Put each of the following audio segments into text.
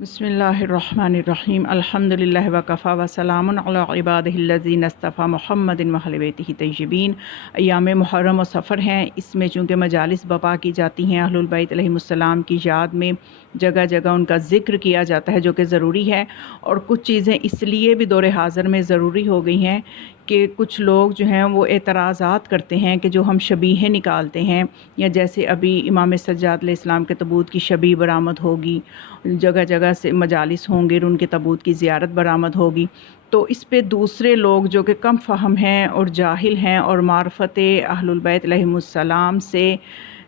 بسم اللہ الرحمن الرحیم الحمدللہ وکفا وسلام علی عبادہ الذین اصطفیٰ محمد وآل بیتہ طیبین۔ ایام محرم و سفر ہیں، اس میں چونکہ مجالس برپا کی جاتی ہیں، اہل البیت علیہم السلام کی یاد میں جگہ جگہ ان کا ذکر کیا جاتا ہے جو کہ ضروری ہے، اور کچھ چیزیں اس لیے بھی دور حاضر میں ضروری ہو گئی ہیں کہ کچھ لوگ جو ہیں وہ اعتراضات کرتے ہیں کہ جو ہم شبیہیں نکالتے ہیں، یا جیسے ابھی امام سجاد علیہ السلام کے تابوت کی شبیہ برآمد ہوگی، جگہ جگہ سے مجالس ہوں گے، ان کے تابوت کی زیارت برآمد ہوگی، تو اس پہ دوسرے لوگ جو کہ کم فہم ہیں اور جاہل ہیں اور معرفت اہل البیت علیہم السلام سے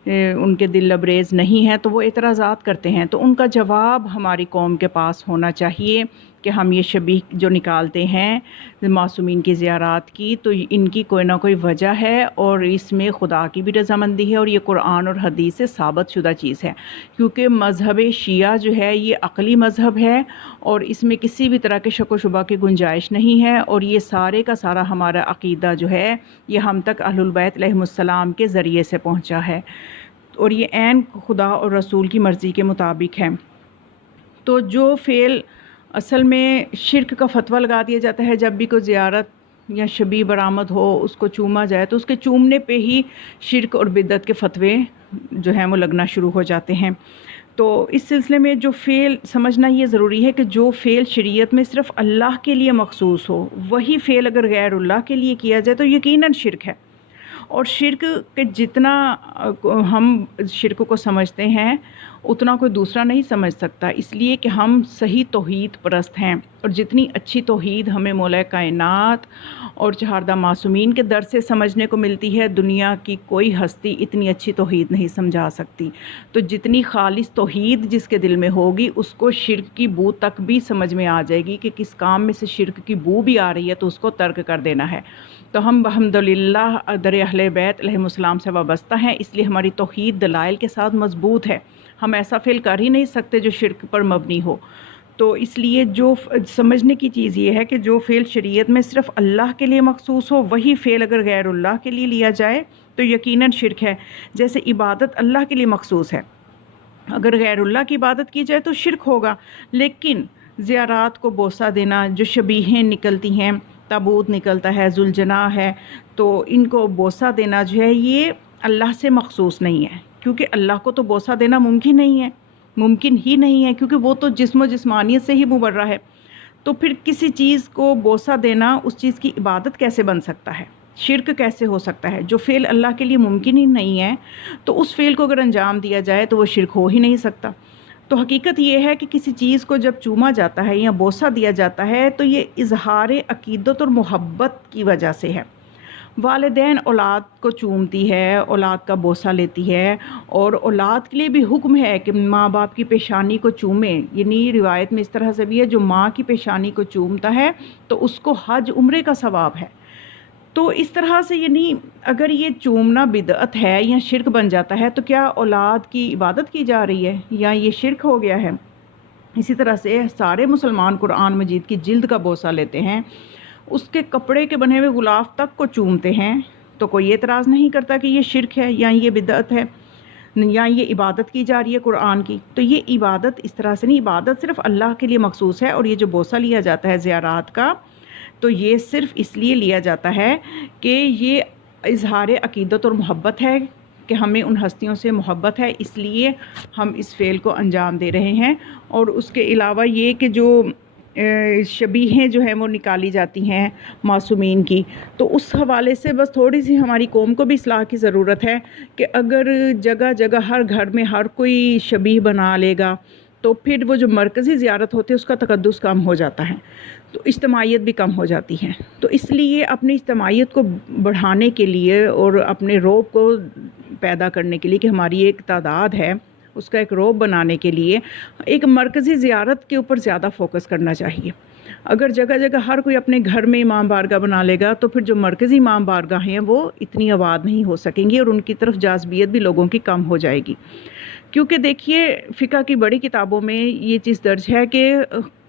ان کے دل لبریز نہیں ہیں، تو وہ اعتراضات کرتے ہیں۔ تو ان کا جواب ہماری قوم کے پاس ہونا چاہیے کہ ہم یہ شبیہ جو نکالتے ہیں معصومین کی زیارات کی، تو ان کی کوئی نہ کوئی وجہ ہے، اور اس میں خدا کی بھی رضامندی ہے، اور یہ قرآن اور حدیث سے ثابت شدہ چیز ہے، کیونکہ مذہب شیعہ جو ہے یہ عقلی مذہب ہے، اور اس میں کسی بھی طرح کے شک و شبہ کی گنجائش نہیں ہے، اور یہ سارے کا سارا ہمارا عقیدہ جو ہے یہ ہم تک اہل البیت علیہم السلام کے ذریعے سے پہنچا ہے، اور یہ عین خدا اور رسول کی مرضی کے مطابق ہے۔ تو جو فعل اصل میں شرک کا فتویٰ لگا دیا جاتا ہے، جب بھی کوئی زیارت یا شبیہ برآمد ہو اس کو چوما جائے تو اس کے چومنے پہ ہی شرک اور بدعت کے فتوے جو ہیں وہ لگنا شروع ہو جاتے ہیں۔ تو اس سلسلے میں جو فعل سمجھنا یہ ضروری ہے کہ جو فعل شریعت میں صرف اللہ کے لیے مخصوص ہو، وہی فعل اگر غیر اللہ کے لیے کیا جائے تو یقیناً شرک ہے، اور شرک کے جتنا ہم شرک کو سمجھتے ہیں اتنا کوئی دوسرا نہیں سمجھ سکتا، اس لیے کہ ہم صحیح توحید پرست ہیں، اور جتنی اچھی توحید ہمیں مولا کائنات اور چہاردہ معصومین کے در سے سمجھنے کو ملتی ہے، دنیا کی کوئی ہستی اتنی اچھی توحید نہیں سمجھا سکتی۔ تو جتنی خالص توحید جس کے دل میں ہوگی اس کو شرک کی بو تک بھی سمجھ میں آ جائے گی کہ کس کام میں سے شرک کی بو بھی آ رہی ہے تو اس کو ترک کر دینا ہے۔ تو ہم الحمدللہ در اہل بیت علیہم السلام سے وابستہ ہیں، اس لیے ہماری توحید دلائل کے ساتھ مضبوط ہے، ہم ایسا فعل کر ہی نہیں سکتے جو شرک پر مبنی ہو۔ تو اس لیے جو سمجھنے کی چیز یہ ہے کہ جو فعل شریعت میں صرف اللہ کے لیے مخصوص ہو، وہی فعل اگر غیر اللہ کے لیے لیا جائے تو یقیناً شرک ہے۔ جیسے عبادت اللہ کے لیے مخصوص ہے، اگر غیر اللہ کی عبادت کی جائے تو شرک ہوگا، لیکن زیارات کو بوسہ دینا، جو شبیہیں نکلتی ہیں، تابوت نکلتا ہے، ذوالجناح ہے، تو ان کو بوسہ دینا جو ہے یہ اللہ سے مخصوص نہیں ہے، کیونکہ اللہ کو تو بوسہ دینا ممکن ہی نہیں ہے، کیونکہ وہ تو جسم و جسمانیت سے ہی مبرہ ہے۔ تو پھر کسی چیز کو بوسہ دینا اس چیز کی عبادت کیسے بن سکتا ہے، شرک کیسے ہو سکتا ہے؟ جو فعل اللہ کے لیے ممکن ہی نہیں ہے تو اس فعل کو اگر انجام دیا جائے تو وہ شرک ہو ہی نہیں سکتا۔ تو حقیقت یہ ہے کہ کسی چیز کو جب چوما جاتا ہے یا بوسہ دیا جاتا ہے تو یہ اظہار عقیدت اور محبت کی وجہ سے ہے۔ والدین اولاد کو چومتی ہے، اولاد کا بوسہ لیتی ہے، اور اولاد کے لیے بھی حکم ہے کہ ماں باپ کی پیشانی کو چومے، یعنی روایت میں اس طرح سے بھی ہے جو ماں کی پیشانی کو چومتا ہے تو اس کو حج عمرے کا ثواب ہے۔ تو اس طرح سے یعنی اگر یہ چومنا بدعت ہے یا شرک بن جاتا ہے تو کیا اولاد کی عبادت کی جا رہی ہے یا یہ شرک ہو گیا ہے؟ اسی طرح سے سارے مسلمان قرآن مجید کی جلد کا بوسہ لیتے ہیں، اس کے کپڑے کے بنے ہوئے غلاف تک کو چومتے ہیں، تو کوئی اعتراض نہیں کرتا کہ یہ شرک ہے یا یہ بدعت ہے یا یہ عبادت کی جا رہی ہے قرآن کی۔ تو یہ عبادت اس طرح سے نہیں، عبادت صرف اللہ کے لیے مخصوص ہے، اور یہ جو بوسہ لیا جاتا ہے زیارات کا تو یہ صرف اس لیے لیا جاتا ہے کہ یہ اظہار عقیدت اور محبت ہے کہ ہمیں ان ہستیوں سے محبت ہے، اس لیے ہم اس فعل کو انجام دے رہے ہیں۔ اور اس کے علاوہ یہ کہ جو شبیہیں جو ہیں وہ نکالی جاتی ہیں معصومین کی، تو اس حوالے سے بس تھوڑی سی ہماری قوم کو بھی اصلاح کی ضرورت ہے کہ اگر جگہ جگہ ہر گھر میں ہر کوئی شبیہ بنا لے گا تو پھر وہ جو مرکزی زیارت ہوتی ہے اس کا تقدس کم ہو جاتا ہے، تو اجتماعیت بھی کم ہو جاتی ہے۔ تو اس لیے اپنی اجتماعیت کو بڑھانے کے لیے اور اپنے روب کو پیدا کرنے کے لیے کہ ہماری ایک تعداد ہے، اس کا ایک روب بنانے کے لیے ایک مرکزی زیارت کے اوپر زیادہ فوکس کرنا چاہیے۔ اگر جگہ جگہ ہر کوئی اپنے گھر میں امام بارگاہ بنا لے گا تو پھر جو مرکزی امام بارگاہ ہیں وہ اتنی آباد نہیں ہو سکیں گی، اور ان کی طرف جاذبیت بھی لوگوں کی کم ہو جائے گی۔ کیونکہ دیکھیے فقہ کی بڑی کتابوں میں یہ چیز درج ہے کہ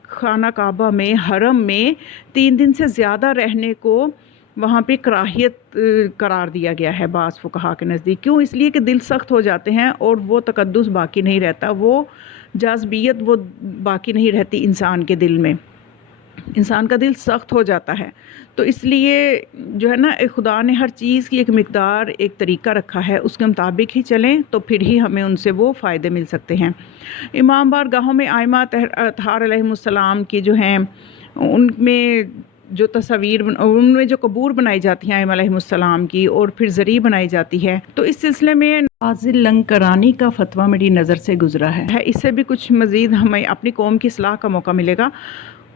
خانہ کعبہ میں، حرم میں 3 دن سے زیادہ رہنے کو وہاں پہ کراہیت قرار دیا گیا ہے بعض فقہا کے نزدیک۔ کیوں؟ اس لیے کہ دل سخت ہو جاتے ہیں اور وہ تقدس باقی نہیں رہتا، وہ جاذبیت وہ باقی نہیں رہتی انسان کے دل میں، انسان کا دل سخت ہو جاتا ہے۔ تو اس لیے جو ہے نا خدا نے ہر چیز کی ایک مقدار، ایک طریقہ رکھا ہے، اس کے مطابق ہی چلیں تو پھر ہی ہمیں ان سے وہ فائدے مل سکتے ہیں۔ امام بارگاہوں میں ائمہ اطہار علیہم السلام کی جو ہیں ان میں جو تصاویر ان میں جو قبور بنائی جاتی ہیں ائمہ علیہم السلام کی، اور پھر زری بنائی جاتی ہے، تو اس سلسلے میں نازل لنکرانی کا فتویٰ میری نظر سے گزرا ہے۔ اس سے بھی کچھ مزید ہمیں اپنی قوم کی اصلاح کا موقع ملے گا۔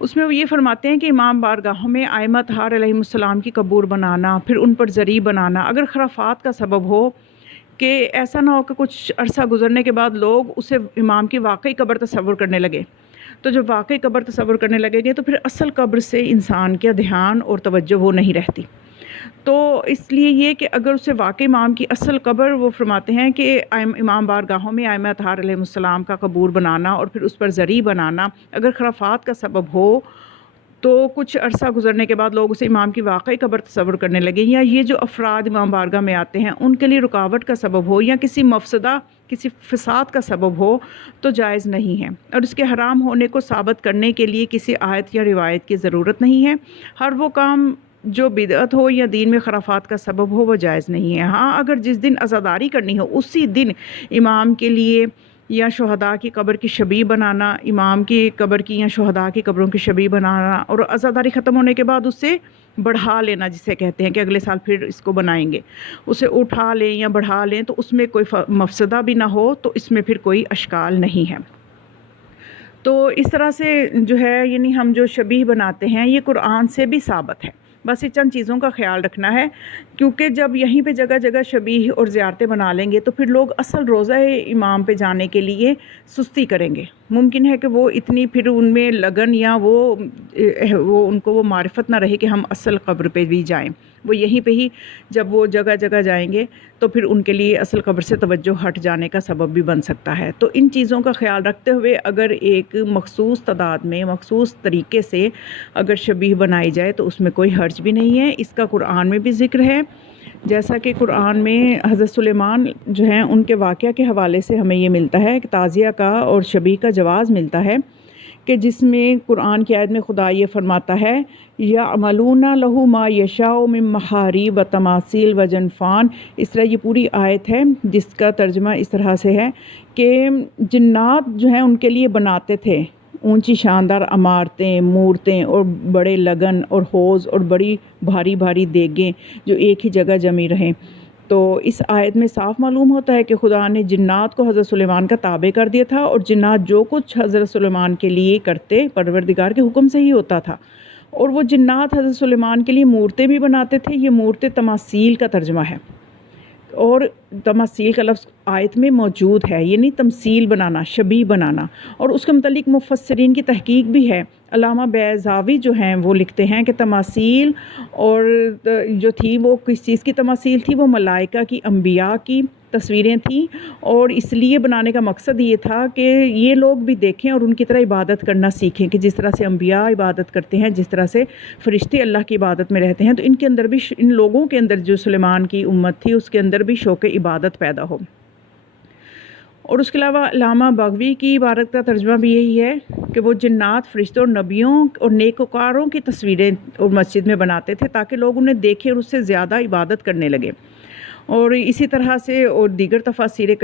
اس میں وہ یہ فرماتے ہیں کہ امام بارگاہوں میں ائمہ اطہار علیہم السلام کی قبور بنانا، پھر ان پر زری بنانا اگر خرافات کا سبب ہو، کہ ایسا نہ ہو کہ کچھ عرصہ گزرنے کے بعد لوگ اسے امام کی واقعی قبر تصور کرنے لگے، تو جب واقعی قبر تصور کرنے لگیں گے تو پھر اصل قبر سے انسان کا دھیان اور توجہ وہ نہیں رہتی۔ تو اس لیے یہ کہ اگر اسے واقعی امام کی اصل قبر، وہ فرماتے ہیں کہ امام بارگاہوں میں ائمہ اطہار علیہ السلام کا قبور بنانا اور پھر اس پر زری بنانا اگر خرافات کا سبب ہو، تو کچھ عرصہ گزرنے کے بعد لوگ اسے امام کی واقعی قبر تصور کرنے لگے، یا یہ جو افراد امام بارگاہ میں آتے ہیں ان کے لیے رکاوٹ کا سبب ہو، یا کسی مفسدہ، کسی فساد کا سبب ہو، تو جائز نہیں ہے، اور اس کے حرام ہونے کو ثابت کرنے کے لیے کسی آیت یا روایت کی ضرورت نہیں ہے۔ ہر وہ کام جو بدعت ہو یا دین میں خرافات کا سبب ہو وہ جائز نہیں ہے۔ ہاں اگر جس دن عزاداری کرنی ہو اسی دن امام کے لیے یا شہداء کی قبر کی شبیہ بنانا، امام کی قبر کی یا شہداء کی قبروں کی شبیہ بنانا، اور عزاداری ختم ہونے کے بعد اسے بڑھا لینا، جسے کہتے ہیں کہ اگلے سال پھر اس کو بنائیں گے، اسے اٹھا لیں یا بڑھا لیں، تو اس میں کوئی مفسدہ بھی نہ ہو، تو اس میں پھر کوئی اشکال نہیں ہے۔ تو اس طرح سے جو ہے یعنی ہم جو شبیہ بناتے ہیں یہ قرآن سے بھی ثابت ہے، بس یہ چند چیزوں کا خیال رکھنا ہے، کیونکہ جب یہیں پہ جگہ جگہ شبیہ اور زیارتیں بنا لیں گے تو پھر لوگ اصل روضہ امام پہ جانے کے لیے سستی کریں گے۔ ممکن ہے کہ وہ اتنی پھر ان میں لگن یا وہ ان کو وہ معرفت نہ رہے کہ ہم اصل قبر پہ بھی جائیں، وہ یہیں پہ ہی جب وہ جگہ جگہ جائیں گے تو پھر ان کے لیے اصل قبر سے توجہ ہٹ جانے کا سبب بھی بن سکتا ہے۔ تو ان چیزوں کا خیال رکھتے ہوئے اگر ایک مخصوص تعداد میں مخصوص طریقے سے اگر شبیہ بنائی جائے تو اس میں کوئی حرج بھی نہیں ہے۔ اس کا قرآن میں بھی ذکر ہے، جیسا کہ قرآن میں حضرت سلیمان جو ہیں ان کے واقعہ کے حوالے سے ہمیں یہ ملتا ہے کہ تعزیہ کا اور شبیہ کا جواز ملتا ہے، کہ جس میں قرآن کی آیت میں خدا یہ فرماتا ہے یعملون لہ ما یشاء من محاریب و تماثیل و جنفان۔ اس طرح یہ پوری آیت ہے جس کا ترجمہ اس طرح سے ہے کہ جنات جو ہیں ان کے لیے بناتے تھے اونچی شاندار عمارتیں، مورتیں اور بڑے لگن اور حوض اور بڑی بھاری بھاری دیگیں جو ایک ہی جگہ جمی رہیں۔ تو اس آیت میں صاف معلوم ہوتا ہے کہ خدا نے جنات کو حضرت سلیمان کا تابع کر دیا تھا، اور جنات جو کچھ حضرت سلیمان کے لیے کرتے پروردگار کے حکم سے ہی ہوتا تھا، اور وہ جنات حضرت سلیمان کے لیے مورتیں بھی بناتے تھے۔ یہ مورتیں تماثیل کا ترجمہ ہے، اور تماثیل کا لفظ آیت میں موجود ہے، یعنی تمثیل بنانا، شبیہ بنانا، اور اس کے متعلق مفسرین کی تحقیق بھی ہے۔ علامہ بیضاوی جو ہیں وہ لکھتے ہیں کہ تماثیل اور جو تھی وہ کس چیز کی تماثیل تھی، وہ ملائکہ کی، انبیاء کی تصویریں تھیں، اور اس لیے بنانے کا مقصد یہ تھا کہ یہ لوگ بھی دیکھیں اور ان کی طرح عبادت کرنا سیکھیں، کہ جس طرح سے انبیاء عبادت کرتے ہیں، جس طرح سے فرشتے اللہ کی عبادت میں رہتے ہیں، تو ان کے اندر بھی، ان لوگوں کے اندر جو سلیمان کی امت تھی اس کے اندر بھی شوق عبادت پیدا ہو۔ اور اس کے علاوہ علامہ بغوی کی عبارت کا ترجمہ بھی یہی ہے کہ وہ جنات، فرشتوں اور نبیوں اور نیکوکاروں کی تصویریں اور مسجد میں بناتے تھے تاکہ لوگ انہیں دیکھیں اور اس سے زیادہ عبادت کرنے لگے۔ اور اسی طرح سے اور دیگر تفاسیر